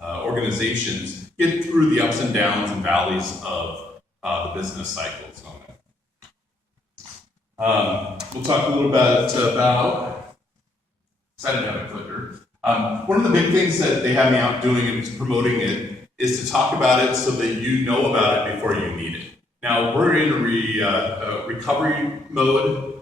organizations get through the ups and downs and valleys of the business cycles on it. We'll talk a little bit about, excited to have a clicker. One of the big things that they have me out doing and promoting it is to talk about it so that you know about it before you need it. Now, we're in a recovery mode.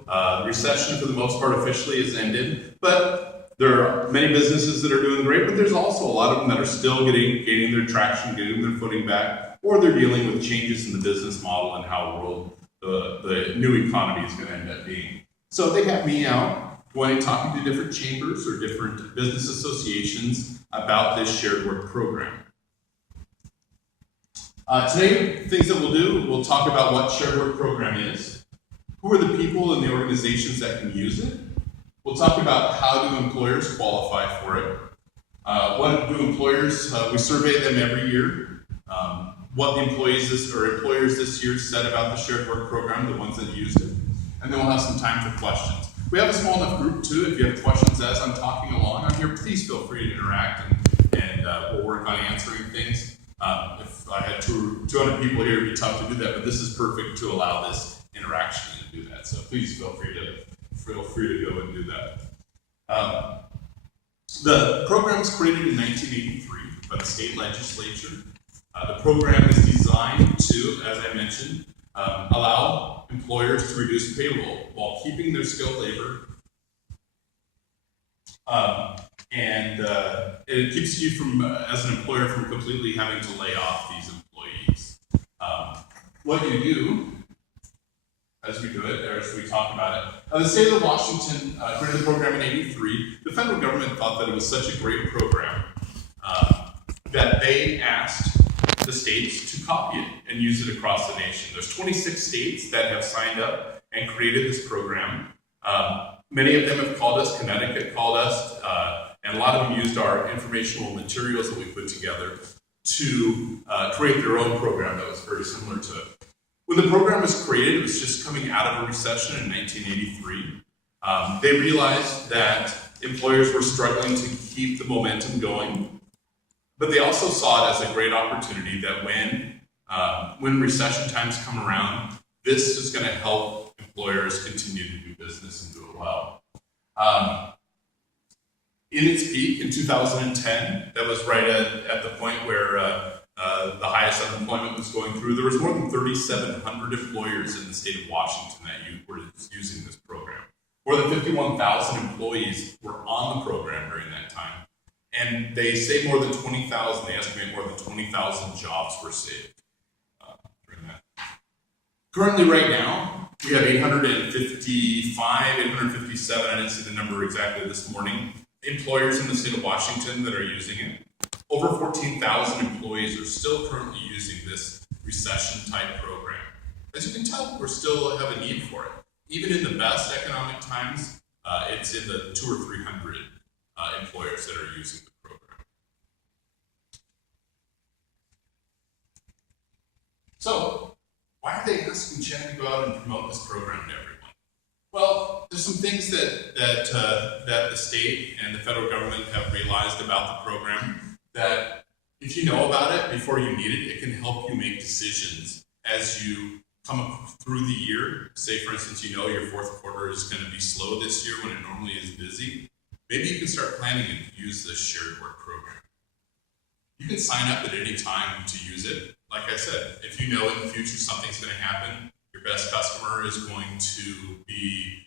Recession, for the most part, officially has ended, but there are many businesses that are doing great, but there's also a lot of them that are still gaining their traction, getting their footing back, or they're dealing with changes in the business model and how the new economy is going to end up being. So they have me out talking to different chambers or different business associations about this shared work program. Today, things that we'll do, we'll talk about what shared work program is, who are the people and the organizations that can use it. We'll talk about how do employers qualify for it. What do employers, we survey them every year. What the employers this year said about the shared work program, the ones that used it. And then we'll have some time for questions. We have a small enough group too. If you have questions as I'm talking along on here, please feel free to interact and we'll work on answering things. If I had 200 people here, it'd be tough to do that, but this is perfect to allow this interaction and do that. So please feel free to go and do that. The program was created in 1983 by the state legislature. The program is designed to, as I mentioned, allow employers to reduce payroll while keeping their skilled labor. And it keeps you from, as an employer, from completely having to lay off these employees. What you do, as we do it, or as we talk about it, the state of Washington created the program in '83. The federal government thought that it was such a great program that they asked the states to copy it and use it across the nation. There's 26 states that have signed up and created this program. Many of them have called us. Connecticut called us. And a lot of them used our informational materials that we put together to create their own program that was very similar to it. When the program was created, it was just coming out of a recession in 1983. They realized that employers were struggling to keep the momentum going, but they also saw it as a great opportunity that when recession times come around, this is going to help employers continue to do business and do it well. In its peak in 2010, that was right at the point where the highest unemployment was going through. There was more than 3,700 employers in the state of Washington that were using this program. More than 51,000 employees were on the program during that time. And they say more than 20,000, they estimate more than 20,000 jobs were saved during that. Currently, right now, we have 855, 857, I didn't see the number exactly this morning, employers in the state of Washington that are using it. Over 14,000 employees are still currently using this recession-type program. As you can tell, we still have a need for it. Even in the best economic times, it's in the 200 or 300 employers that are using the program. So, why are they asking Chad to go out and promote this program to everyone? Well, there's some things that the state and the federal government have realized about the program that if you know about it before you need it, it can help you make decisions as you come up through the year. Say, for instance, you know your fourth quarter is going to be slow this year when it normally is busy. Maybe you can start planning and use this shared work program. You can sign up at any time to use it. Like I said, if you know in the future something's going to happen, your best customer is going to be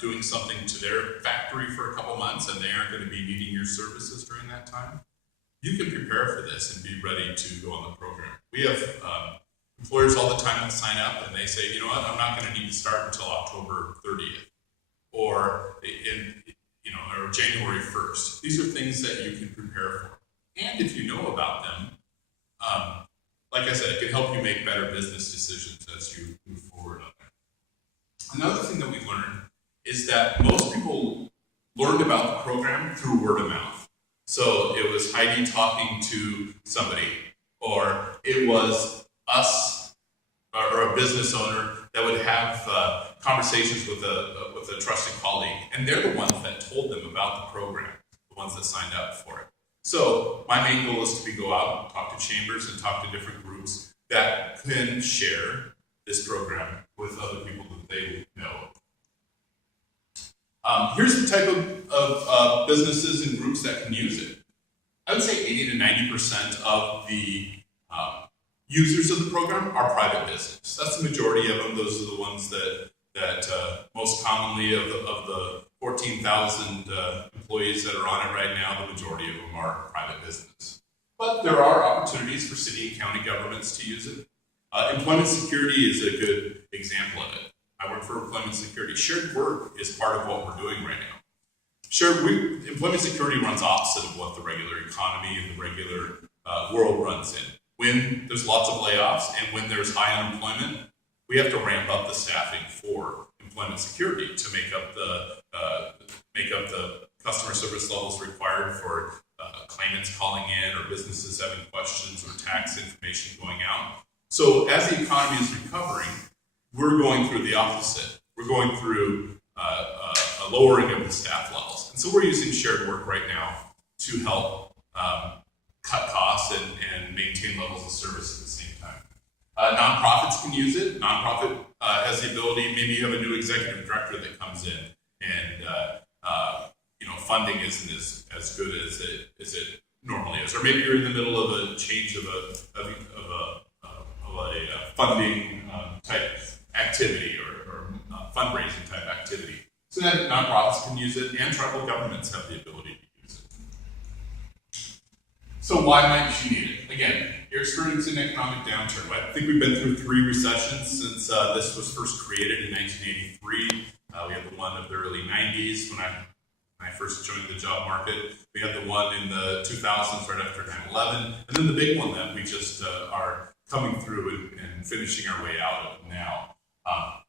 doing something to their factory for a couple months and they aren't going to be needing your services during that time, you can prepare for this and be ready to go on the program. We have employers all the time that sign up and they say, you know what, I'm not going to need to start until October 30th or or January 1st. These are things that you can prepare for. And if you know about them, like I said, it can help you make better business decisions as you move forward on that. Another thing that we learned is that most people learned about the program through word of mouth. So it was Heidi talking to somebody, or it was us or a business owner that would have conversations with a trusted colleague, and they're the ones that told them about the program, the ones that signed up for it. So my main goal is to go out and talk to chambers and talk to different groups that can share this program with other people that they know. Here's the type of businesses and groups that can use it. I would say 80 to 90% of the users of the program are private business. That's the majority of them. Those are the ones that most commonly of the 14,000 employees that are on it right now, the majority of them are private business. But there are opportunities for city and county governments to use it. Employment security is a good example of it. I work for employment security. Shared work is part of what we're doing right now. Employment security runs opposite of what the regular economy and the regular world runs in. When there's lots of layoffs and when there's high unemployment, we have to ramp up the staffing for employment security to make up the customer service levels required for claimants calling in or businesses having questions or tax information going out. So as the economy is recovering, we're going through the opposite. We're going through a lowering of the staff levels. And so we're using shared work right now to help cut costs and maintain levels of service at the same time. Nonprofits can use it. Nonprofit has the ability, maybe you have a new executive director that comes in and funding isn't as good as it normally is. Or maybe you're in the middle of a change of a funding type activity or fundraising type activity. So then nonprofits can use it and tribal governments have the ability to use it. So why might you need it? Again, you're experiencing an economic downturn. I think we've been through 3 recessions since this was first created in 1983. We had the one of the early 90s when I first joined the job market. We had the one in the 2000s right after 9/11, and then the big one that we just are coming through and finishing our way out of now.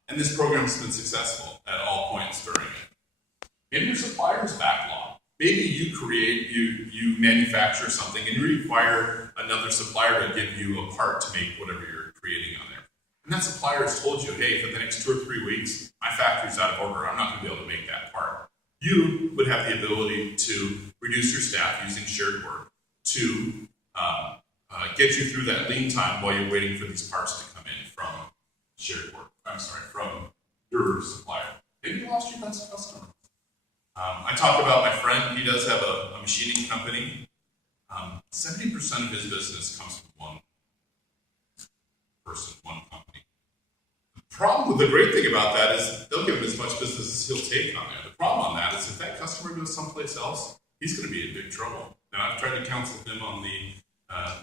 And this program has been successful at all points during it. Maybe your supplier's backlog. Maybe you manufacture something and you require another supplier to give you a part to make whatever you're creating on there. And that supplier has told you, hey, for the next 2 or 3 weeks, my factory's out of order. I'm not going to be able to make that part. You would have the ability to reduce your staff using shared work to get you through that lean time while you're waiting for these parts to come in from shared work. From your supplier. Maybe you lost your best customer. I talked about my friend. He does have a machining company. 70% of his business comes from one person, one company. The great thing about that is they'll give him as much business as he'll take on there. The problem on that is if that customer goes someplace else, he's going to be in big trouble. Now, I've tried to counsel him on the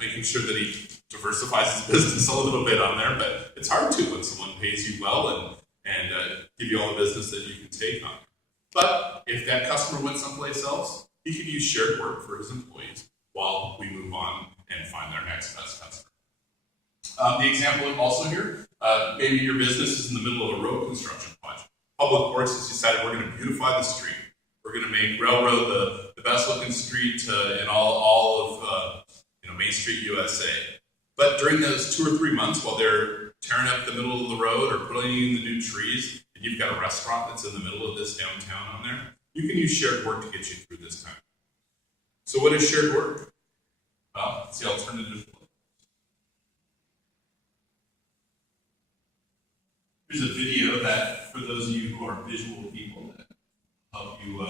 making sure that he diversifies his business a little bit on there, but it's hard to when someone pays you well and give you all the business that you can take on. But if that customer went someplace else, he could use shared work for his employees while we move on and find our next best customer. The example also here, maybe your business is in the middle of a road construction project. Public Works has decided we're going to beautify the street. We're going to make Railroad the best looking street in all of Main Street, USA. But during those 2 or 3 months while they're tearing up the middle of the road or putting in the new trees, and you've got a restaurant that's in the middle of this downtown on there, you can use shared work to get you through this time. So what is shared work? Well, it's the alternative. Here's a video that, for those of you who are visual people, that help you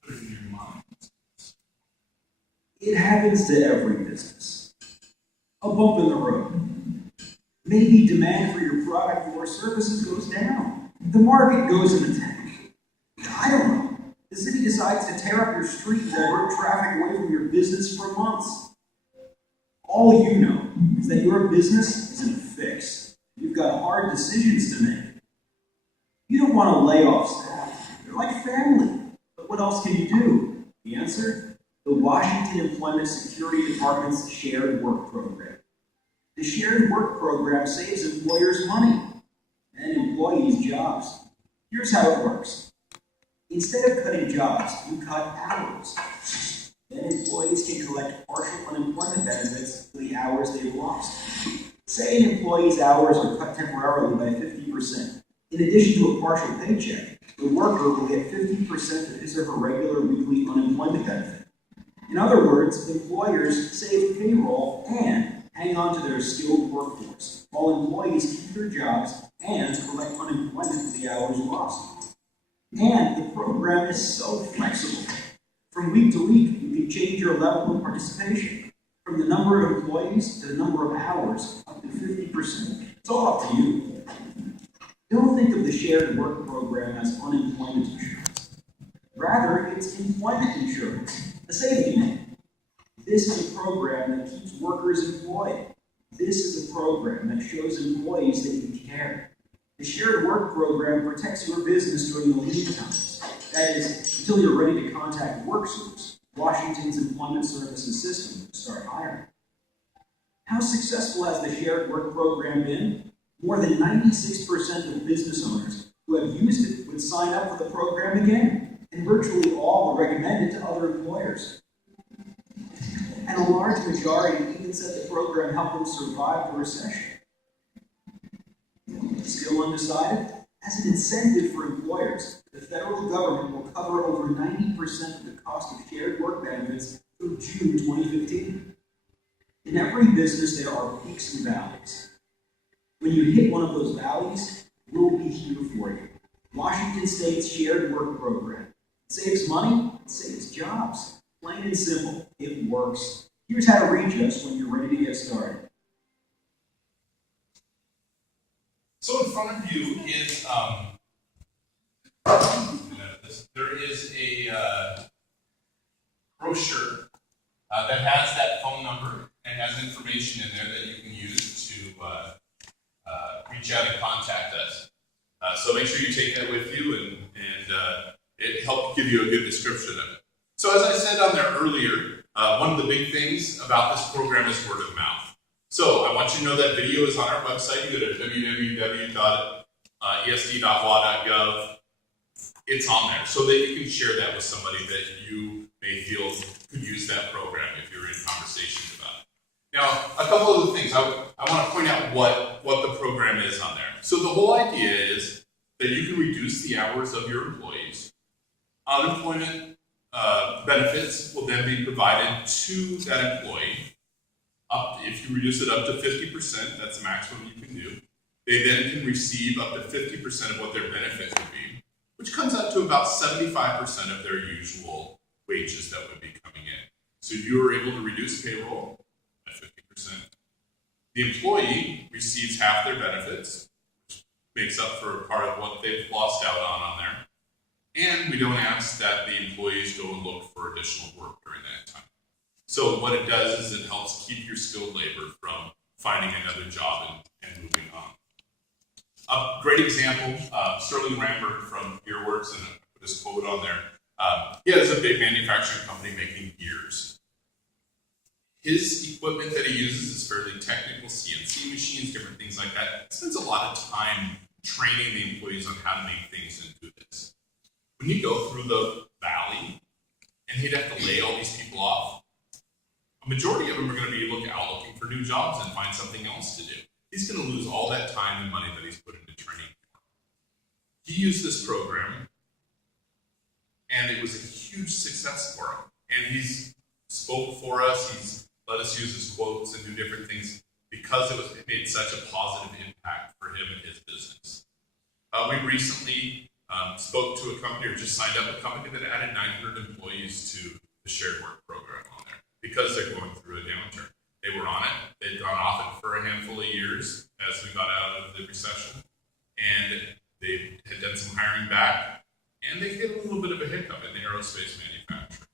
put it in your mind. It happens to every business. A bump in the road. Maybe demand for your product or services goes down. The market goes in a tank. I don't know. The city decides to tear up your street and divert traffic away from your business for months. All you know is that your business is in a fix. You've got hard decisions to make. You don't want to lay off staff. They're like family. But what else can you do? The answer? The Washington Employment Security Department's Shared Work Program. The Shared Work Program saves employers money and employees jobs. Here's how it works. Instead of cutting jobs, you cut hours. Then employees can collect partial unemployment benefits for the hours they've lost. Say an employee's hours are cut temporarily by 50%. In addition to a partial paycheck, the worker will get 50% of his or her regular weekly unemployment benefit. In other words, employers save payroll and hang on to their skilled workforce, while employees keep their jobs and collect unemployment for the hours lost. And the program is so flexible. From week to week, you can change your level of participation, from the number of employees to the number of hours, up to 50%. It's all up to you. Don't think of the shared work program as unemployment insurance. Rather, it's employment insurance, a safety net. This is a program that keeps workers employed. This is a program that shows employees that you care. The shared work program protects your business during the lean times. That is, until you're ready to contact WorkSource, Washington's employment services system, to start hiring. How successful has the shared work program been? More than 96% of business owners who have used it would sign up for the program again, and virtually all will recommend it to other employers. And a large majority even said the program helped them survive the recession. Still undecided? As an incentive for employers, the federal government will cover over 90% of the cost of shared work benefits through June 2015. In every business, there are peaks and valleys. When you hit one of those valleys, we'll be here for you. Washington State's shared work program. It saves money, it saves jobs. Plain and simple, it works. Here's how to reach us when you're ready to get started. So in front of you is there is a brochure that has that phone number and has information in there that you can use to reach out and contact us. So make sure you take that with you, and it helps give you a good description of it. So as I said on there earlier, one of the big things about this program is word of mouth. So I want you to know that video is on our website. You go to www.esd.wa.gov. It's on there so that you can share that with somebody that you may feel could use that program if you're in conversations about it. Now, a couple of the things. I want to point out what the program is on there. So the whole idea is that you can reduce the hours of your employees. Unemployment benefits will then be provided to that employee. If you reduce it up to 50%, that's the maximum you can do. They then can receive up to 50% of what their benefit would be, which comes out to about 75% of their usual wages that would be coming in. So you are able to reduce payroll by 50%. The employee receives half their benefits, which makes up for part of what they've lost out on there. And we don't ask that the employees go and look for additional work during that time. So what it does is it helps keep your skilled labor from finding another job and moving on. A great example, Sterling Rambert from Gearworks, and I put his quote on there. He has a big manufacturing company making gears. His equipment that he uses is fairly technical, CNC machines, different things like that. He spends a lot of time training the employees on how to make things and do this. When you go through the valley, and he'd have to lay all these people off, a majority of them are going to be looking for new jobs and find something else to do. He's going to lose all that time and money that he's put into training. He used this program, and it was a huge success for him. And he's spoke for us. He's let us use his quotes and do different things because it made such a positive impact for him and his business. We recently spoke to a company, or just signed up a company that added 900 employees to the shared work program on there because they're going through a downturn. They were on it. They'd gone off it for a handful of years as we got out of the recession, and they had done some hiring back, and they hit a little bit of a hiccup in the aerospace manufacturing.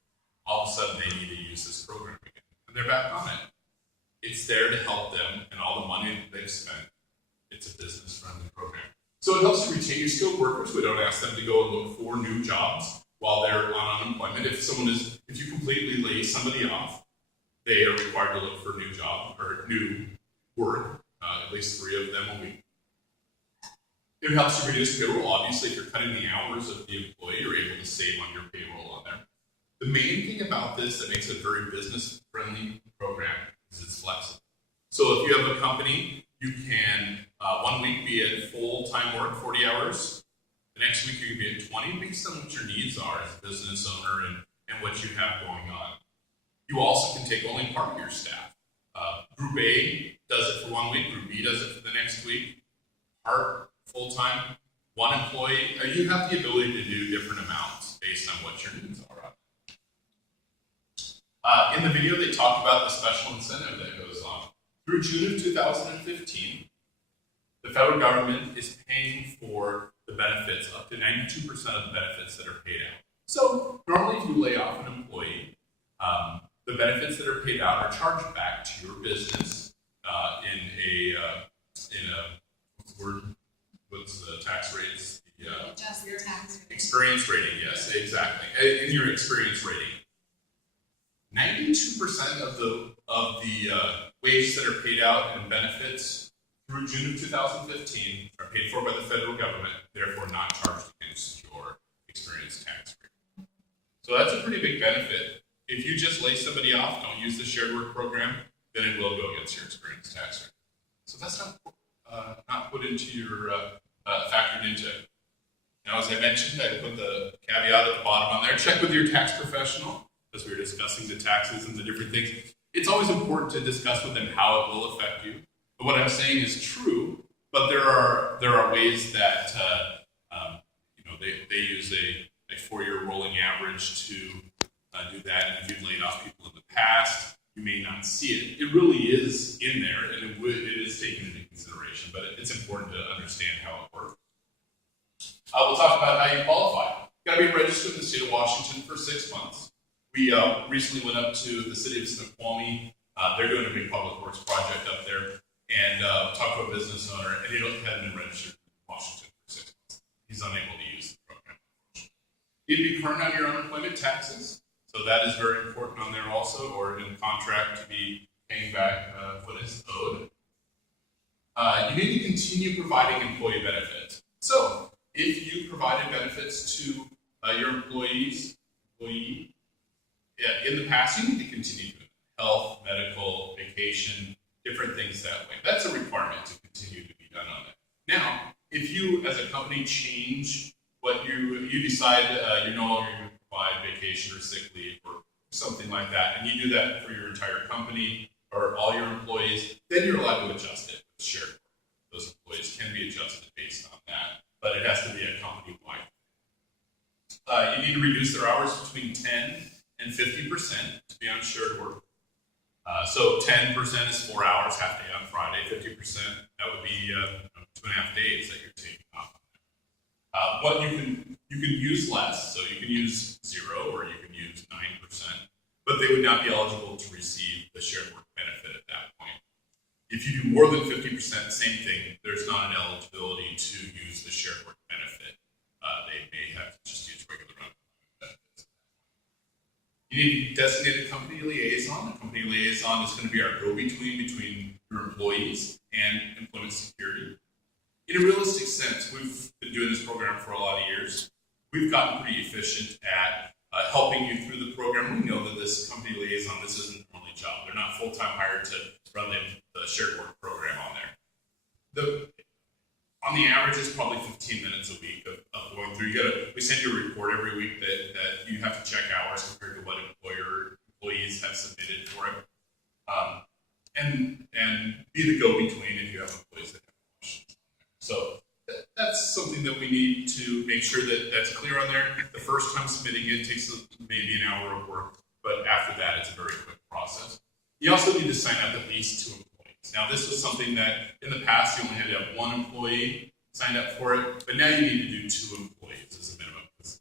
All of a sudden, they need to use this program again, and they're back on it. It's there to help them, and all the money that they've spent, it's a business-friendly program. So it helps to retain your skilled workers. We don't ask them to go and look for new jobs while they're on unemployment. If you completely lay somebody off, they are required to look for a new job or new work, at least 3 of them a week. It helps to reduce payroll. Obviously, if you're cutting the hours of the employee, you're able to save on your payroll on there. The main thing about this that makes it a very business-friendly program is it's flexible. So if you have a company, you can 1 week be at full-time work, 40 hours. The next week you can be at 20, based on what your needs are as a business owner and what you have going on. You also can take only part of your staff. Group A does it for 1 week, Group B does it for the next week. Part, full-time, one employee. You have the ability to do different amounts based on what your needs are. In the video, they talked about the special incentive that goes on. Through June of 2015, the federal government is paying for the benefits, up to 92% of the benefits that are paid out. So normally if you lay off an employee, the benefits that are paid out are charged back to your business what's the tax rates? Just your tax rate. Experience rating, yes, exactly. In your experience rating. 92% of the wages that are paid out in benefits through June of 2015 are paid for by the federal government, therefore not charged against your experience tax rate. So that's a pretty big benefit. If you just lay somebody off, don't use the shared work program, then it will go against your experience tax rate. So that's not put into your factored into. Now, as I mentioned, I put the caveat at the bottom on there. Check with your tax professional, as we were discussing the taxes and the different things. It's always important to discuss with them how it will affect you. But what I'm saying is true, but there are ways that they use a 4-year rolling average to do that. And if you've laid off people in the past, you may not see it. It really is in there, and it is taken into consideration. But it's important to understand how it works. We'll talk about how you qualify. You've got to be registered in the state of Washington for 6 months. We recently went up to the city of Snoqualmie. They're doing a big public works project up there, and talked to a business owner, and he hadn't been registered in Washington for 6 months. He's unable to use the program. You need to be current on your unemployment taxes, so that is very important on there also, or in contract to be paying back what is owed. You need to continue providing employee benefits. So if you provided benefits to your employee, in the past, you need to continue doing health, medical, vacation, different things that way. That's a requirement to continue to be done on it. Now, if you as a company change what you decide you're no longer going to provide vacation or sick leave or something like that, and you do that for your entire company or all your employees, then you're allowed to adjust it with shared work. Those employees can be adjusted based on that, but it has to be a company-wide. You need to reduce their hours between 10 and 50% to be on shared work. So 10% is 4 hours, half day on Friday. 50%, that would be 2.5 days that you're taking off. What you can use less, so you can use 0 or you can use 9%, but they would not be eligible to receive the shared work benefit at that point. If you do more than 50%, same thing, there's not an eligibility to use the shared work benefit. They may have to just use regular unemployment benefits. You need a designated company liaison. The company liaison is going to be our go-between between your employees and employment security. In a realistic sense, we've been doing this program for a lot of years. We've gotten pretty efficient at helping you through the program. We know that this company liaison, this isn't their only job. They're not full-time hired to run the shared work program on there. On the average, it's probably 15 minutes a week of going through. We send you a report every week that you have to check hours compared to what employees have submitted for it, and be the go-between if you have employees that have questions. So that's something that we need to make sure that that's clear on there. The first time submitting it takes maybe an hour of work, but after that, it's a very quick process. You also need to sign up at least 2 employees. Now, this was something that in the past you only had to have 1 employee sign up for it, but now you need to do 2 employees as a minimum. It's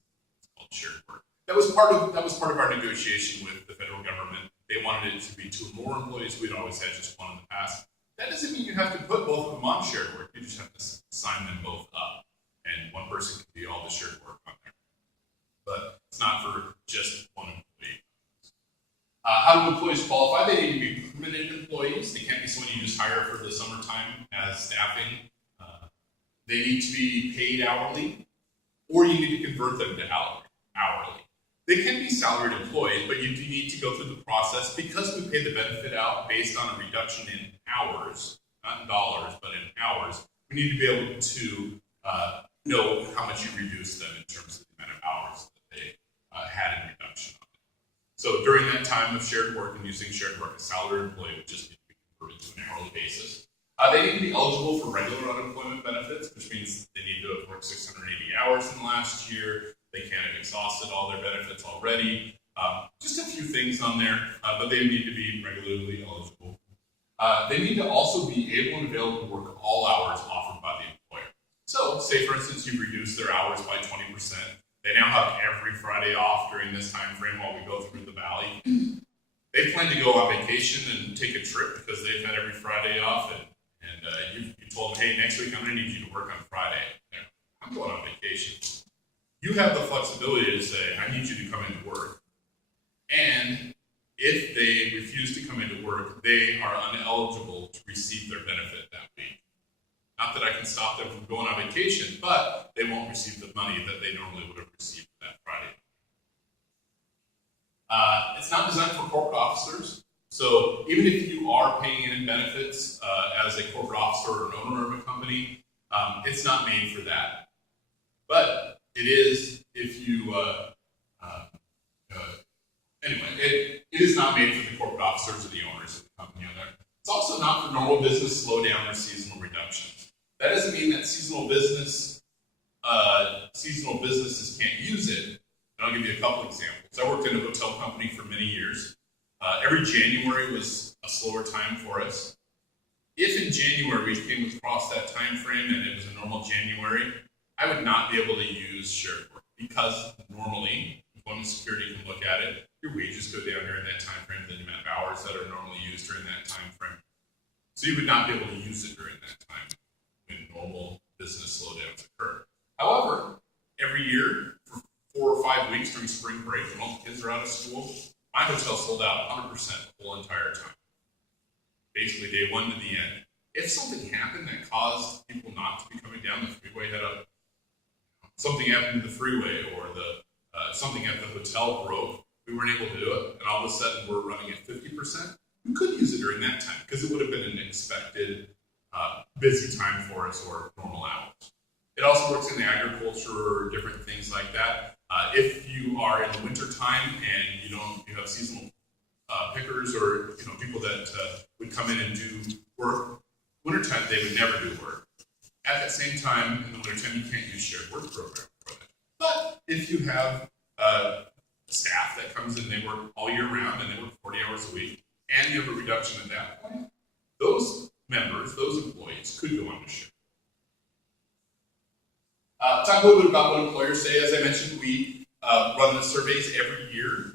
called shared work. That was part of our negotiation with the federal government. They wanted it to be 2 or more employees. We'd always had just 1 in the past. That doesn't mean you have to put both of them on shared work. You just have to sign them both up, and one person can do all the shared work on there. But it's not for just 1 employee. How do employees qualify? They need to be permanent employees. They can't be someone you just hire for the summertime as staffing. They need to be paid hourly, or you need to convert them to hourly. They can be salaried employees, but you do need to go through the process because we pay the benefit out based on a reduction in hours, not in dollars, but in hours. We need to be able to know how much you reduce them in terms of the amount of hours that they had in reduction. So during that time of shared work and using shared work, a salaried employee would just be converted to an hourly basis. They need to be eligible for regular unemployment benefits, which means they need to have worked 680 hours in the last year. They can't have exhausted all their benefits already. Just a few things on there, but they need to be regularly eligible. They need to also be able and available to work all hours offered by the employer. So, say for instance, you reduce their hours by 20%. They now have every Friday off during this time frame while we go through the valley. They plan to go on vacation and take a trip because they've had every Friday off, and you told them, hey, next week I'm going to need you to work on Friday. I'm going on vacation. You have the flexibility to say, I need you to come into work. And if they refuse to come into work, they are ineligible to receive their benefit that week. Not that I can stop them from going on vacation, but they won't receive the money that they normally would have received that Friday. It's not designed for corporate officers. So even if you are paying in benefits as a corporate officer or an owner of a company, it's not made for that. But it is if you, it is not made for the corporate officers or the owners of the company on there. It's also not for normal business slowdown or seasonal reductions. That doesn't mean that seasonal businesses can't use it. And I'll give you a couple examples. I worked in a hotel company for many years. Every January was a slower time for us. If in January we came across that time frame and it was a normal January, I would not be able to use shared work because normally, employment security can look at it, your wages go down during that time frame, the amount of hours that are normally used during that time frame. So you would not be able to use it during that time when normal business slowdowns occur. However, every year for 4 or 5 weeks during spring break when all the kids are out of school, my hotel sold out 100% the whole entire time. Basically day one to the end. If something happened that caused people not to be coming down the freeway, something happened to the freeway or something at the hotel broke, we weren't able to do it, and all of a sudden we're running at 50%, we could use it during that time because it would have been an expected busy time for us or normal hours. It also works in the agriculture or different things like that. If you are in the winter time and you have seasonal pickers or people that would come in and do work, wintertime they would never do work. At that same time, in the wintertime, you can't use shared work program for that. But if you have staff that comes in, they work all year round and they work 40 hours a week, and you have a reduction at that point, those members, those employees could go on to share. Talk a little bit about what employers say. As I mentioned, we run the surveys every year.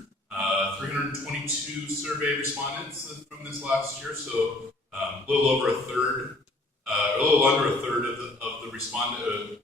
322 survey respondents from this last year, so a little over a third, a little under a third of the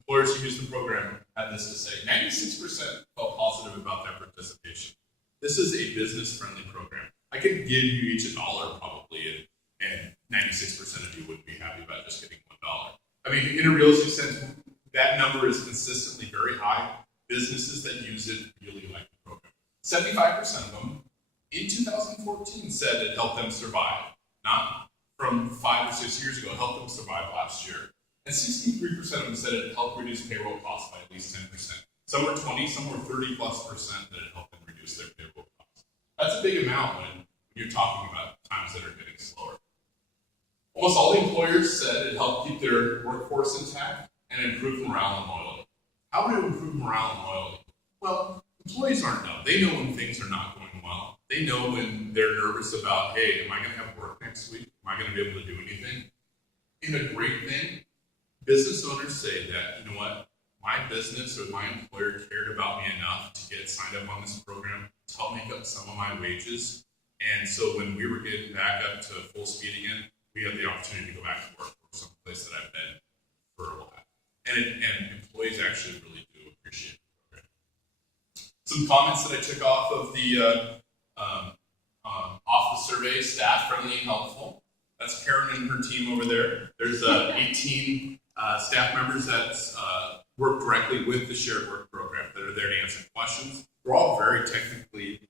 employers who use the program had this to say. 96% felt positive about their participation. This is a business-friendly program. I could give you each $1 probably, and 96% of you wouldn't be happy about just getting $1. I mean, in a realistic sense, that number is consistently very high. Businesses that use it really like the program. 75% of them in 2014 said it helped them survive. Not from 5 or 6 years ago, it helped them survive last year. And 63% of them said it helped reduce payroll costs by at least 10%. Some were 20, some were 30+% that it helped them reduce their payroll costs. That's a big amount when you're talking about times that are getting slower. Almost all the employers said it helped keep their workforce intact and improve morale and loyalty. How would it improve morale and loyalty? Well, employees aren't dumb. They know when things are not going well. They know when they're nervous about, hey, am I going to have work next week? Am I going to be able to do anything? And a great thing, business owners say that, you know what, my business or my employer cared about me enough to get signed up on this program to help make up some of my wages. And so when we were getting back up to full speed again, we had the opportunity to go back to work for some place that I've been for a while. And employees actually really do appreciate the program. Some comments that I took off of the survey: staff friendly and helpful. That's Karen and her team over there. There's 18 staff members that work directly with the shared work program that are there to answer questions. We're all very technically,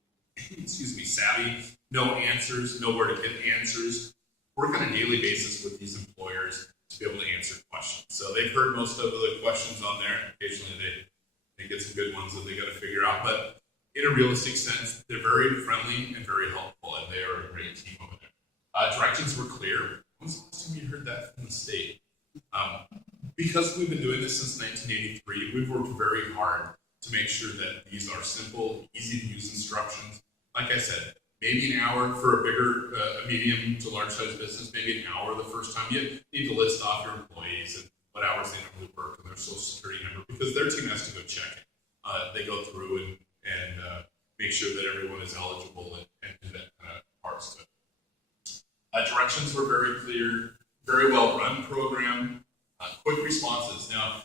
savvy. Know answers, know where to get answers. Work on a daily basis with these employers to be able to answer questions. So they've heard most of the questions on there. Occasionally they get some good ones that they got to figure out. But in a realistic sense, they're very friendly and very helpful, and they are a great team over there. Directions were clear. When was the last time you heard that from the state? Because we've been doing this since 1983, we've worked very hard to make sure that these are simple, easy to use instructions. Like I said, maybe an hour for a bigger, a medium to large size business, maybe an hour the first time. You need to list off your employees and what hours they normally work and their social security number, because their team has to go check it. They go through and make sure that everyone is eligible and do that kind of parts to it. Directions were very clear, very well run program, quick responses. Now,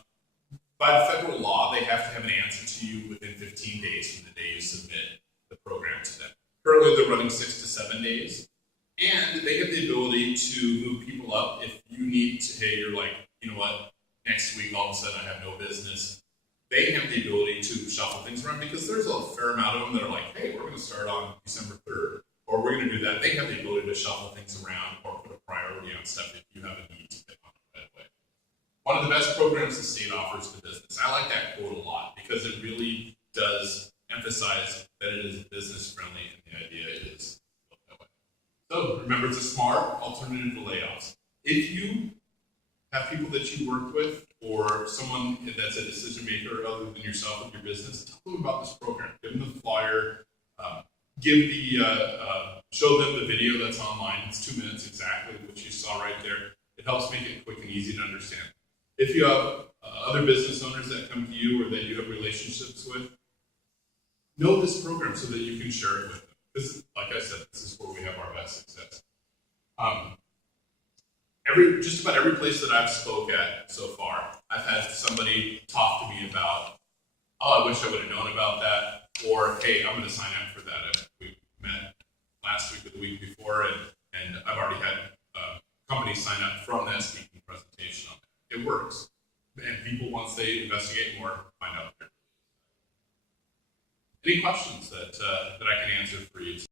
by federal law, they have to have an answer to you within 15 days from the day you submit the program to them. Currently, they're running 6 to 7 days, and they have the ability to move people up if you need to. Hey, you're like, you know what? Next week, all of a sudden, I have no business. They have the ability to shuffle things around, because there's a fair amount of them that are like, hey, we're going to start on December 3rd, or we're going to do that. They have the ability to shuffle things around or put a priority on stuff if you have a need to get on it right away. One of the best programs the state offers to business. I like that quote a lot, because it really does emphasize that it is business friendly, and the idea is that way. So remember, it's a smart alternative to layoffs. If you have people that you work with, or someone that's a decision maker other than yourself with your business, tell them about this program. Give them the flyer. Show them the video that's online. It's 2 minutes exactly, what you saw right there. It helps make it quick and easy to understand. If you have other business owners that come to you or that you have relationships with, know this program so that you can share it with them. Because, like I said, this is where we have our best success. Just about every place that I've spoke at so far, I've had somebody talk to me about, oh, I wish I would have known about that, or hey, I'm going to sign up for that. We met last week or the week before, and I've already had companies sign up from that speaking presentation on it. It works, and people, once they investigate more, find out. Any questions that I can answer for you?